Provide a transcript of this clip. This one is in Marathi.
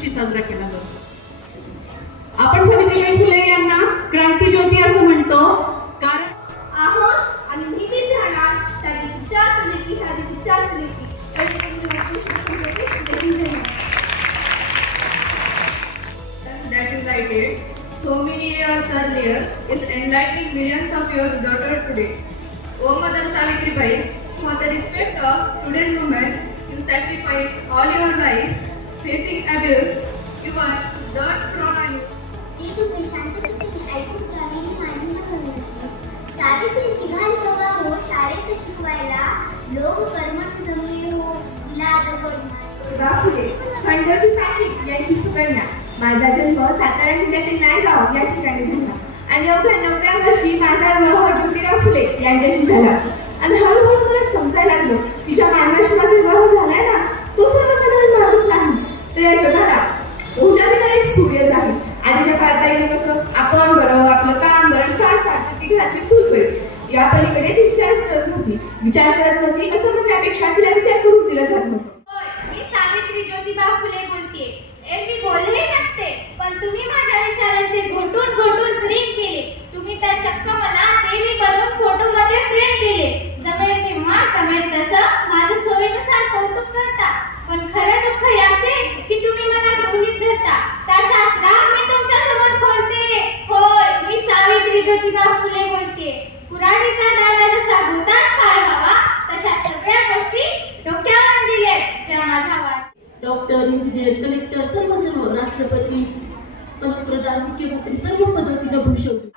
दिवशी साजरा केला जातो। आपण सावित्रीबाई फुले यांना क्रांतिज्योती असं म्हणतो कारण आहोत आणि नेहमीच राहणार साधी विचारसरणीची that you lighted so many years earlier is enlightening millions of your daughters today. O Mother Savitribai, for the respect of today's women, you sacrifice all your life facing abuse. You are dirt thrown on you. ती तुम्ही शांततेने ऐकून घ्यावी ही माझी विनंती। सावित्री निघाली तेव्हा हो शाळेत शिकवायला, लोक कर्मठ जमले हो तिला दगड बापरे, खंडोजी पाटील यांची सुकन्या। माझा जन्म सातारा जिल्ह्यातील नायगाव या ठिकाणी झाला आणि अवघ्या 9व्या वर्षी माझा विवाह ज्योतिराव फुले यांच्याशी झाला आणि हळूहळू मला समजायला लागलं की ज्या मानवाशी माझा विवाह झालाय ना तो सर्वसाधारण माणूस नाही, तर या जगाला उजाडणारा एक सूर्यच आहे। आधीच्या काळात पाहिलं कसं आपण बरं आपलं काम बरं काय करत ती घरातली चूल होईल या पलीकडे ती विचार करत नव्हती असं म्हणण्यापेक्षा तिला विचार करून दिला जात नव्हतं। मी सावित्री ज्योतिबा फुले बोलतेय। एरवी बोलले नसते, पण तुम्ही माझ्या विचारांचे घोटून प्रेम केले। तुम्ही तर चक्क मला देवी बनवून फोटो मध्ये फ्रेम केले। जमेल तेव्हा जमेल तसं माझ्या सोयीनुसार कौतुक करता, पण खरं दुःख याचे की तुम्ही मला गृहीत धरता। त्याचाच राग मी तुमच्या समोर खोलते। होय, मी सावित्री ज्योतिबा फुले बोलते। कुऱ्हाडीचा दांडा जसा भूतास काढावा तशा सगळ्या गोष्टी डोक्यावर दिलेत ज्या माझा वास। डॉक्टर, इंजिनियर, कलेक्टर सर्व राष्ट्रपती, पंतप्रधान, मुख्यमंत्री सर्व पदवी भूषवली।